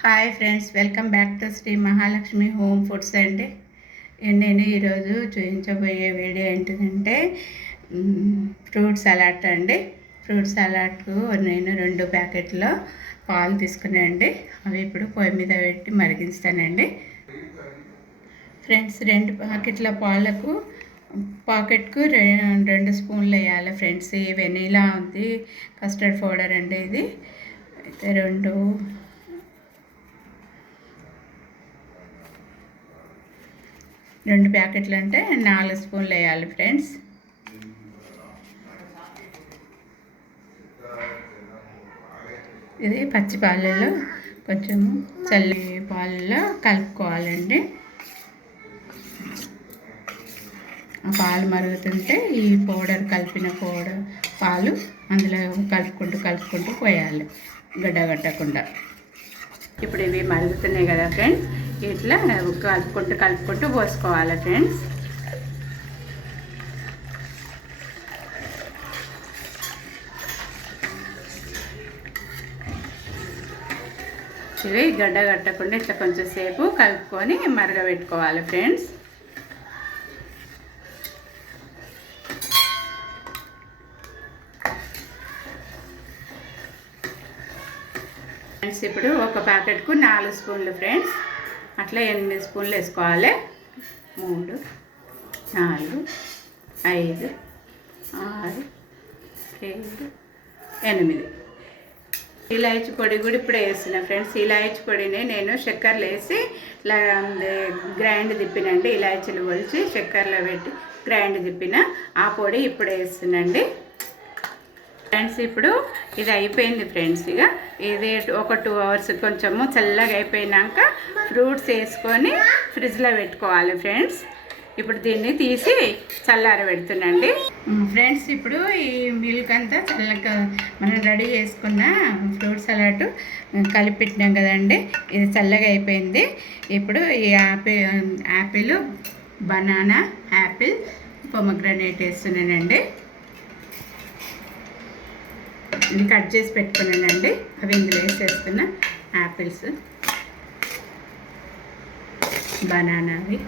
Hi friends, welcome back to Shri Mahalakshmi home foods అండి. నేను ఈరోజు చూపించబోయే వీడియో ఏంటిదంటే ఫ్రూట్ సలాడ్ అండి. ఫ్రూట్ సలాడ్కు నేను 2 ప్యాకెట్లో పాలు తీసుకున్నానండి. అవి ఇప్పుడు పొయ్యి మీద పెట్టి మరిగిస్తానండి. ఫ్రెండ్స్, 2 ప్యాకెట్ల పాలకు పాకెట్కు 2 స్పూన్లు వేయాలి ఫ్రెండ్స్. ఈ వెనీలా ఉంది, కస్టర్డ్ పౌడర్ అండి. ఇది అయితే 2 ప్యాకెట్లు అంటే 4 స్పూన్లు వేయాలి ఫ్రెండ్స్. ఇది పచ్చి పాలలో కొంచెం చల్లి పాలలో కలుపుకోవాలండి. ఆ పాలు మరుగుతుంటే ఈ కలిపిన పాలు అందులో కలుపుకుంటూ పోయాలి, గడ్డగట్టకుండా. ఇప్పుడు ఇవి మరుగుతున్నాయి కదా ఫ్రెండ్స్, ఇట్లా కలుపుకుంటూ పోసుకోవాలి ఫ్రెండ్స్. ఇవి గడ్డగట్టకుండా ఇట్లా కొంచెం సేపు కలుపుకొని మరగబెట్టుకోవాలి ఫ్రెండ్స్. ఫ్రెండ్స్, ఇప్పుడు ఒక ప్యాకెట్కు 4 స్పూన్లు ఫ్రెండ్స్. అట్లా 8 స్పూన్లు వేసుకోవాలి. 3, 4, 5, 6, 7, 8. ఇలాచి పొడి కూడా ఇప్పుడు వేస్తున్నా ఫ్రెండ్స్. ఇలాచి పొడిని నేను చక్కెరలో వేసి గ్రైండ్ తిప్పినండి. ఇలాచీలు కొలిచి చక్కెరలో పెట్టి గ్రైండ్ తిప్పిన ఆ పొడి ఇప్పుడు వేస్తున్నాండి ఫ్రెండ్స్. ఇప్పుడు ఇది అయిపోయింది ఫ్రెండ్స్. ఇక ఇది ఒక 2 అవర్స్ కొంచెము చల్లగా అయిపోయినాక ఫ్రూట్స్ వేసుకొని ఫ్రిడ్జ్లో పెట్టుకోవాలి ఫ్రెండ్స్. ఇప్పుడు దీన్ని తీసి చల్లార పెడుతున్నాండి ఫ్రెండ్స్. ఇప్పుడు ఈ మిల్క్ అంతా చల్లగా మనం రెడీ చేసుకున్న ఫ్రూట్ సలాడ్ కలిపెట్టినాం కదండి. ఇది చల్లగా అయిపోయింది. ఇప్పుడు ఈ యాపిల్, బనానా, యాపిల్, పొమగ్రనేట్ వేస్తున్నానండి. ఇది కట్ చేసి పెట్టుకున్నానండి. అవి ఇందులో వేసేస్తున్నా. యాపిల్స్, బనానావి,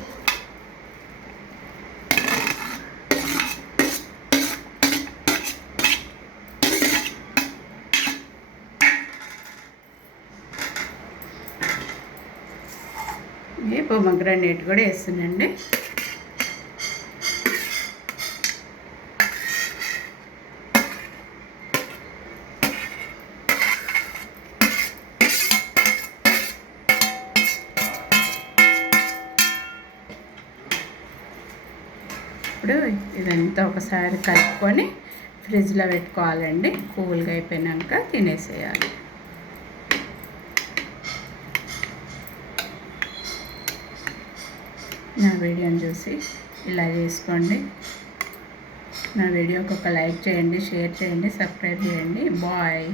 పొమగ్రనేట్ కూడా వేస్తున్నాండి. ఇప్పుడు ఇదంతా ఒకసారి కలుపుకొని ఫ్రిడ్జ్లో పెట్టుకోవాలండి. కూల్గా అయిపోయినాక తినేసేయాలి. నా వీడియోని చూసి ఇలా చేసుకోండి. నా వీడియోకి ఒక లైక్ చేయండి, షేర్ చేయండి, సబ్స్క్రైబ్ చేయండి. బాయ్.